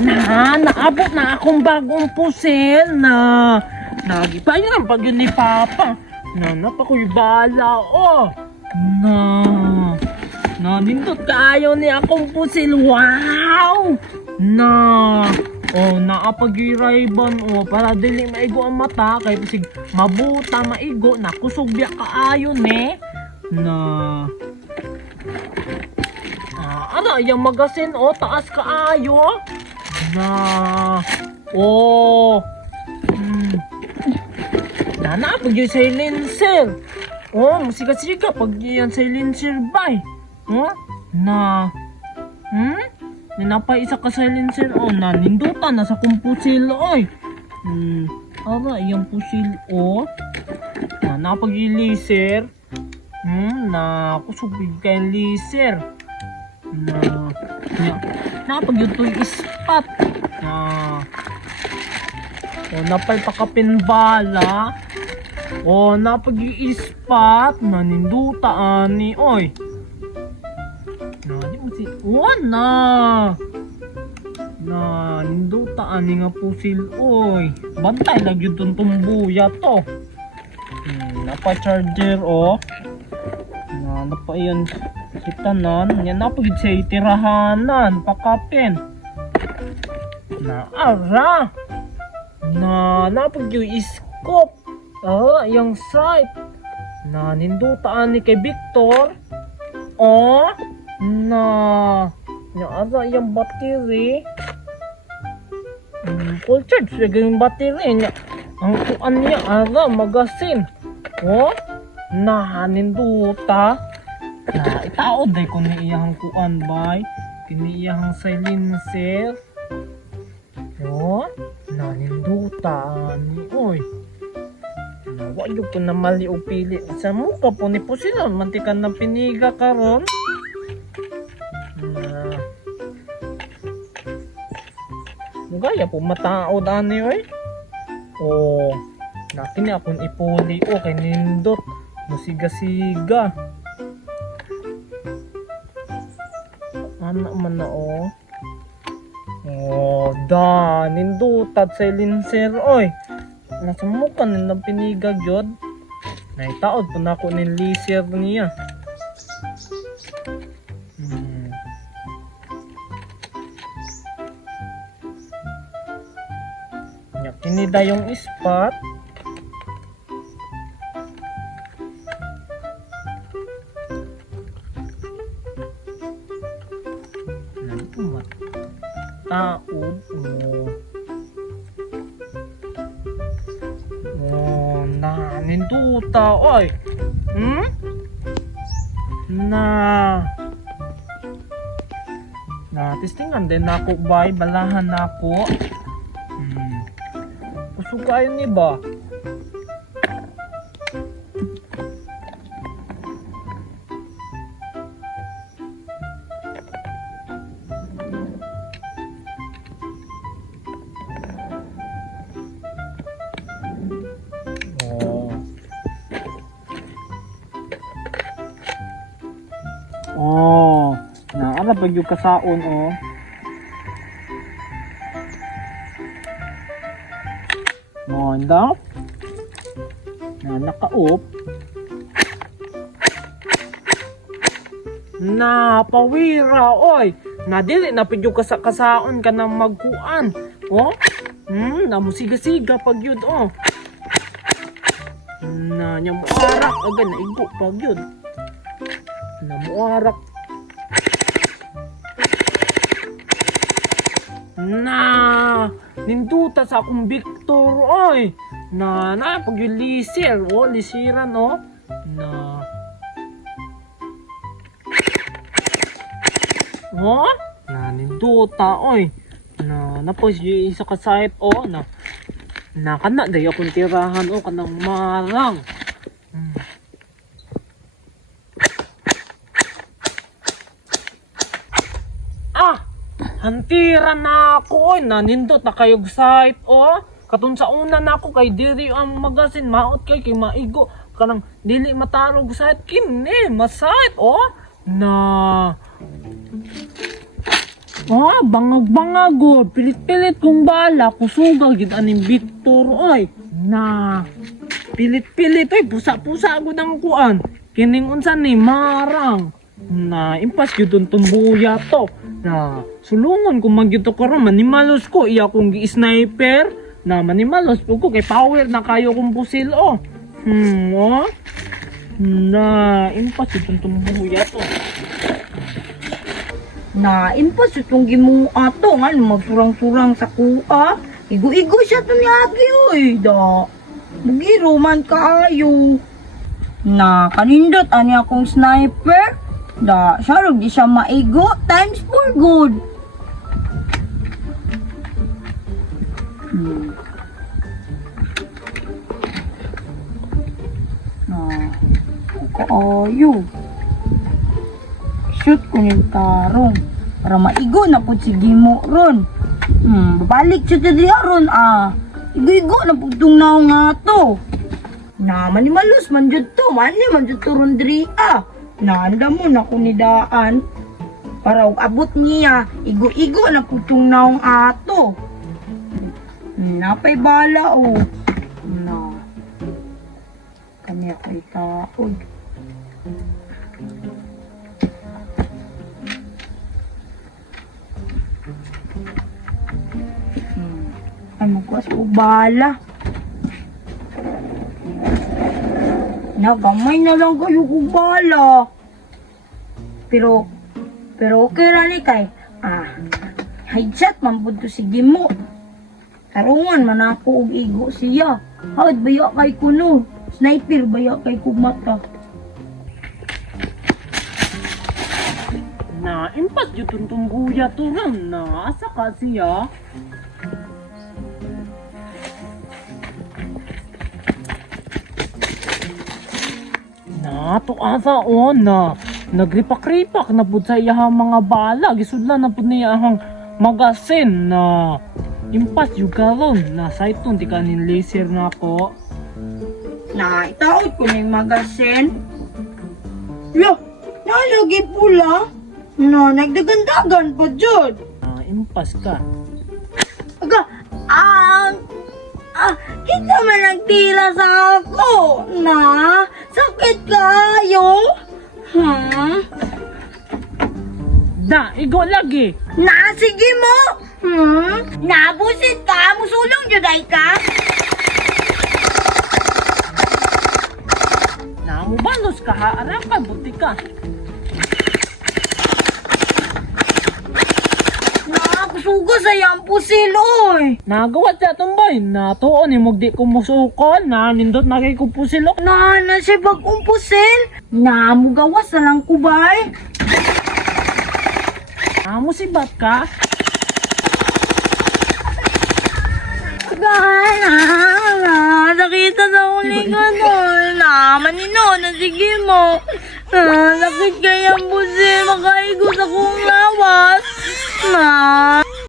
Naabot na akong bagong pusil na nagipayan pag yun ni Papa. Napakoy bala, oh. Nindot kaayo ni akong pusil. Wow! Naapag-irayban, oh, para dili maigo ang mata, kay pasig mabuta maigo, nakusog biya kaayo ni. Yung magasin, oh, taas kaayo. Naapag yung silencer. Oh, musiga-siga pag yan silencer bay. Oh, napay isa ka silencer. Oh, nanindutan na sa kumpusil, oy. Yung pusil, oh. Napag yung laser. Nakusubig kayong laser. Napag yung toy ispat. Napay pakapin bala. Napag yung ispat. Nanindutaan ni, oy. Nindutaan ni nga pusil, oy. Bantay lang yun itong tumbuya to. Napa-charger, oh. Napa-iyan sitanan. Yan napagid sa itirahanan. Pakapin. Napag yung iskop. Yung site. Nindutaan ni kay Victor. Yung battery. Full charge lagi yung battery. Ang kuan niya, magasin. Ninduta. Itaod day kung niiyahang kuan bay. Kiniiyahang silencer. Ninduta ni, oy. Wayo po na mali o pili. Sa mukha po ni po sila. Mantikan ng piniga karon. Gaya po mataod ani, oy. Nakini akong ipuli, kay nindot. Musiga-siga. Ano man na, nindutat silencer, oy. Nasa mukha nilang piniga gyud. Naitaod po na ako ng laser niya. Kinida yung ispat. Taod mo. Ninduta, oy. Testingan din ako, bay. Balahan ako. Kusog kayo ni ba? Naara pag yung kasaon, Monda. Nakaop. Pawira, oy. Dili na pidyo kasaon ka na magkuan. Musiga-siga pag yun, Nyamuarak. Aga, naigo pag yun. Namuarak. Ninduta sa akong Victor, oy. Pag yung laser, lisiran, ninduta, oy. Napos yung isa ka site, kana day akong tirahan, kanang marang. Hantiran na ako, nanindot na kayog site, Katun sa una na ako kay diri ang magasin, maot kay maigo. Kanang dili matarog site, kini, masite, Ah, bangag-bangagod. Pilit-pilit kong bala. Kusuga, gid aning Victor, oy. Na, pilit-pilit, oy. Pusa-pusa agad ang kuan. Kining unsa ni marang. Na, impas yun itong tumbuya to. Na, sulungan kung magyuto ko ron. Manimalos ko. Iya kong gi-sniper. Na, manimalos po ko. Kay power na kayo kong pusil, oh. Oh. Na, impas yun itong tumbuya to. Na, impas itong gimong ato nga, magsurang-surang sa kuha. Igo-igo siya to ni Agi, oy. Da, bugiro man kaayo. Na, kanindot, ani akong sniper. Da, siya di siya maigo, times 4 good. Na, kaayo. Shoot ko ng tarong para maigo na po si Gimo ron. Babalik siya ta diya ron Igo-igo na po itong naong nga to. Na manimalos man jud to, mani man jud to ron diri Naanda mo na kunidaan para og abot niya, igo-igo na po itong naong ato. Napay bala Na kanya kay taod. Ay, magkuas ko bala. Nagamay na lang kayo ko bala. Pero okay rani kay. Headshot man po to si Gimo. Tarungan man ako og igo siya. Hawad baya kay kuno. Sniper baya kay kumata. Na, impas yun itong tumbuya to ron. Na, asa ka siya? Na, to asa na nagripak-ripak na pud sa iyahang mga bala. Gisudlan na pud niya ang magasin na impas yung karon. Na saiton, di ka nin laser na ako. Na itaod ko na yung magasin. Lo, nalagi pula. No, nagdagandagan pa dyan. Na, impas ka. Aga, kita man nagtira sa ako. Na, sakit kayo. Da, igo lagi. Na, sige mo. Nabusit ka, musulong juday ka. Na, mubalos ka ha. Arakan, buti ka. Kusugo sa iyang pusil, oy. Nagawat siya tumbay. Na, tuon, di ko musukol. Na, nindot na kay ko pusilok. Na siya bagong pusil. Na, mugawas na lang kubay. Musibat ka? Nakita sa uli ka doon. Manino, sige mo. Sakit kaya pusil. Makaigo sa kong lawas.